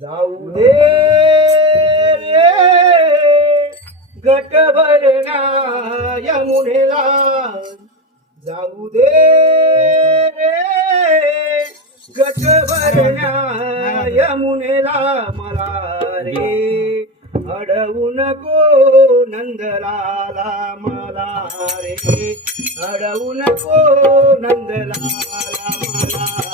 जाऊ दे गट भरणा यमुनेला जाऊ दे गट भरणा यमुनेला मला रे अडवू नको नंदलाला. मला रे अडवू नको नंदलाला. मला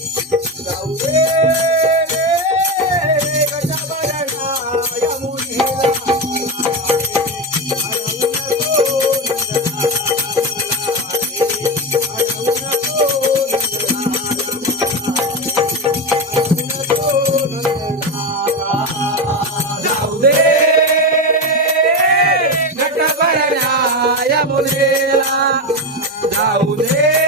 गेला जाऊ दे.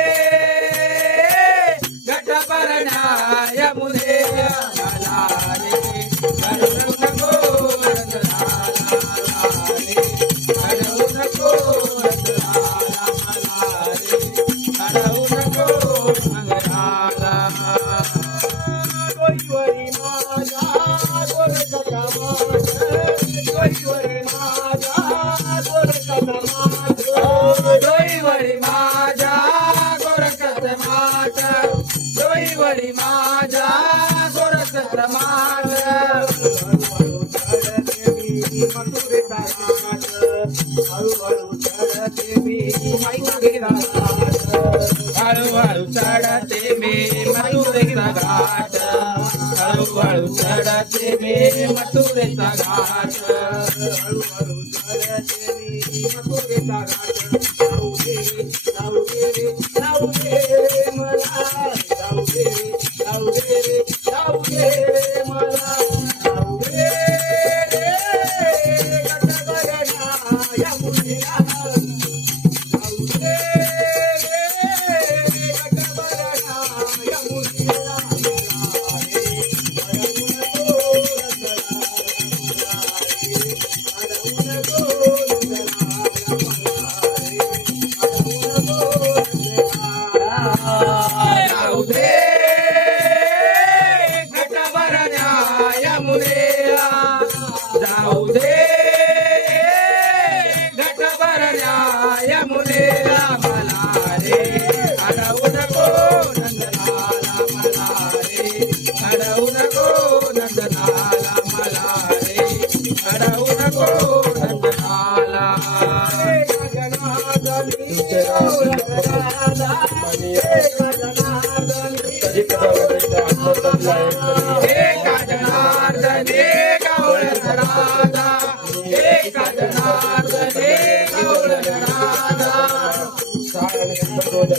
हळूहळू चढते मी मथुरेचा घाट. हळूहळू चढते मी मथुरेचा घाट. जाऊ दे जाऊ दे जाऊ दे मला. जाऊ दे जाऊ दे. mulher.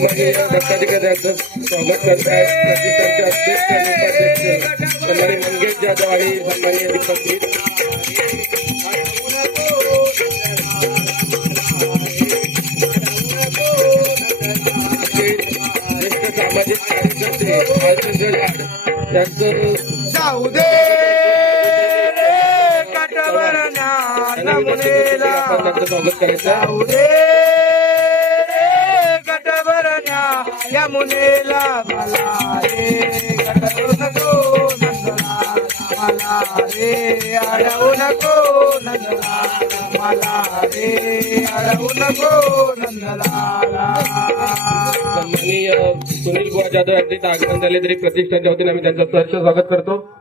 बाला सन्माननीय दत्ताधिकाऱ्यांचं स्वागत करतायत प्रतिष्ठानचे अध्यक्ष आणि उपाध्यक्ष मंगेश जाधव आणि दीपक सामाजिक कार्यकर्ते त्यांचं जाऊ दे. आपण त्यांचं स्वागत करायचं जाऊ या कटवरण्या यमुनेला मला रे. कटवू नको मला रे. अडवू नको नंदलाला मला रे. अडवू नको सुनील कुमार जाधव यांचे आगमन झाले तरी प्रतिष्ठानच्या वतीने आम्ही त्यांचं सहर्ष स्वागत करतो.